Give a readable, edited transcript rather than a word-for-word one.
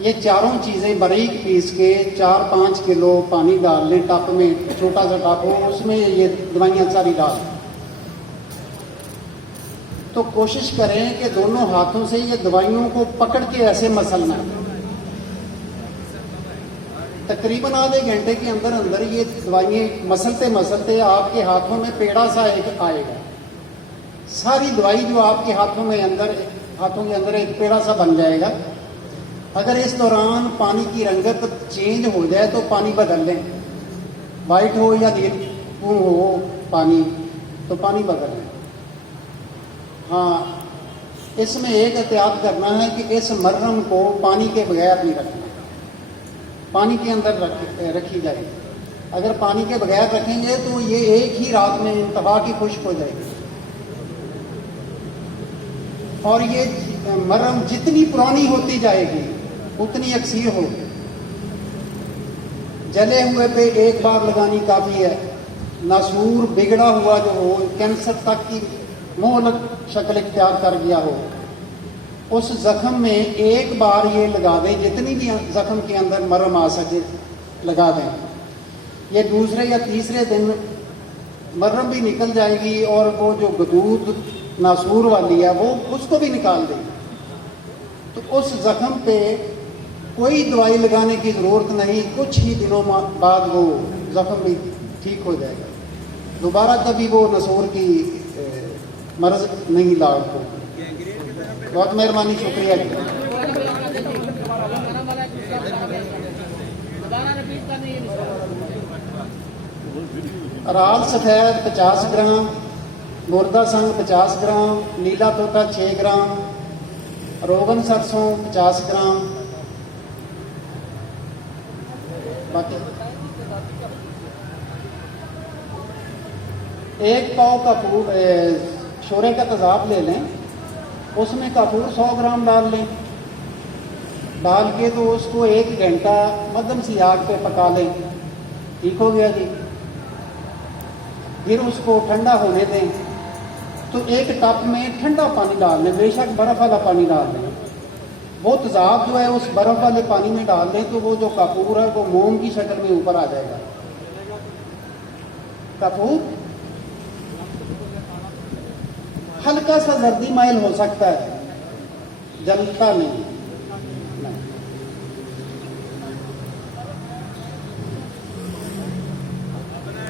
ये चारों चीज़ें बारीक पीस के 4-5 किलो पानी डाल लें, टप में, छोटा सा टप हो, उसमें ये दवाइयाँ सारी डाल दें। तो कोशिश करें कि दोनों हाथों से ये दवाइयों को पकड़ के ऐसे मसलना है। तकरीबन आधे घंटे के अंदर अंदर ये दवाइयाँ मसलते मसलते आपके हाथों में पेड़ा सा एक आएगा। सारी दवाई जो आपके हाथों के अंदर एक पेड़ा सा बन जाएगा। अगर इस दौरान पानी की रंगत चेंज हो जाए तो पानी बदल लें, वाइट हो या नीलू हो पानी, तो पानी बदल लें। हाँ, इसमें एक एहतियात करना है कि इस मरहम को पानी के बगैर नहीं रखना, पानी के अंदर रखी जाएगी। अगर पानी के बगैर रखेंगे तो ये एक ही रात में इंतहा की खुश्क हो जाएगी। और ये मरहम जितनी पुरानी होती जाएगी उतनी अक्सीर होगी। जले हुए पे एक बार लगानी काफ़ी है। नासूर बिगड़ा हुआ जो हो, कैंसर तक की मोहलक शक्ल इख्तियार कर गया हो, उस जख्म में एक बार ये लगा दें, जितनी भी जख्म के अंदर मरहम आ सके लगा दें। ये दूसरे या तीसरे दिन मरहम भी निकल जाएगी और वो जो गदूद नासूर वाली है वो उसको भी निकाल देगी। तो उस जख्म पे कोई दवाई लगाने की ज़रूरत नहीं, कुछ ही दिनों बाद वो जख्म भी ठीक हो जाएगा। दोबारा कभी वो नसूर की मर्ज नहीं लाग हो। बहुत मेहरबानी, शुक्रिया जी। राल सफ़ेद 50 ग्राम, मुर्दा संग 50 ग्राम, नीला तोता 6 ग्राम, रोगन सरसों 50 ग्राम। बाकी 1 पाव कपूर शोरे का तेज़ाब ले लें, उसमें कपूर 100 ग्राम डाल लें। डाल के तो उसको 1 घंटा मध्यम सी आग पे पका लें। ठीक हो गया जी। फिर उसको ठंडा होने दें। तो एक टप में ठंडा पानी डाल लें, बेशक बर्फ़ वाला पानी डाल लें। वो तेज़ाब जो है उस बर्फ़ वाले पानी में डाल दें तो वो जो कपूर है वो मोम की शक्ल में ऊपर आ जाएगा। कपूर हल्का सा जर्दी माइल हो सकता है, जलता नहीं।